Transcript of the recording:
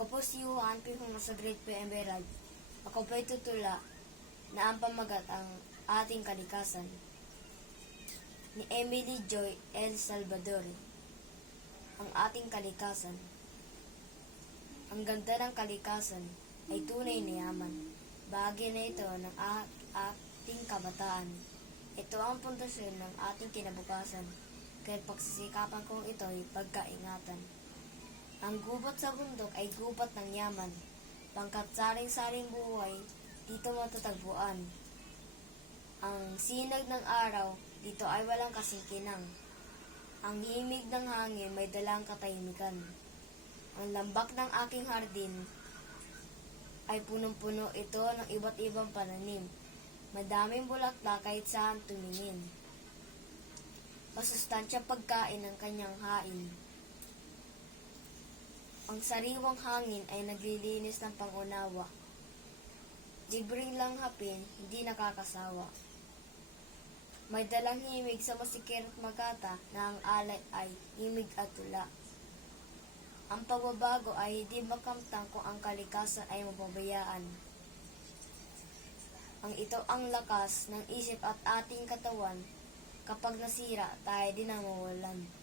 Ako po si Juan Pihong sa Grade P. Emerald. Ako po'y tutula na ang pamagat ang ating kalikasan ni Emily Joy L. Salvador. Ang ating kalikasan. Ang ganda ng kalikasan ay tunay na yaman. Bahagi na ito ng ating kabataan. Ito ang pundasyon ng ating kinabukasan, kaya pagsisikapan kong ito ay pagkaingatan. Ang gubat sa bundok ay gubat ng yaman, pangkat saring-saring buhay, dito matatagpuan. Ang sinag ng araw, dito ay walang kasingkinang. Ang himig ng hangin may dalang katahimikan. Ang lambak ng aking hardin ay punong-puno ito ng iba't ibang pananim. Madaming bulaklak kahit saan tumingin. Masustansyang pagkain ng kanyang hain. Ang sariwang hangin ay naglilinis ng pangunawa. Libreng lang hapin, hindi nakakasawa. May dalang himig sa masikir at magata na ang alay ay himig at tula. Ang pagbabago ay hindi makamtang kung ang kalikasan ay mapabayaan. Ang ito ang lakas ng isip at ating katawan. Kapag nasira, tayo din ang mawalan.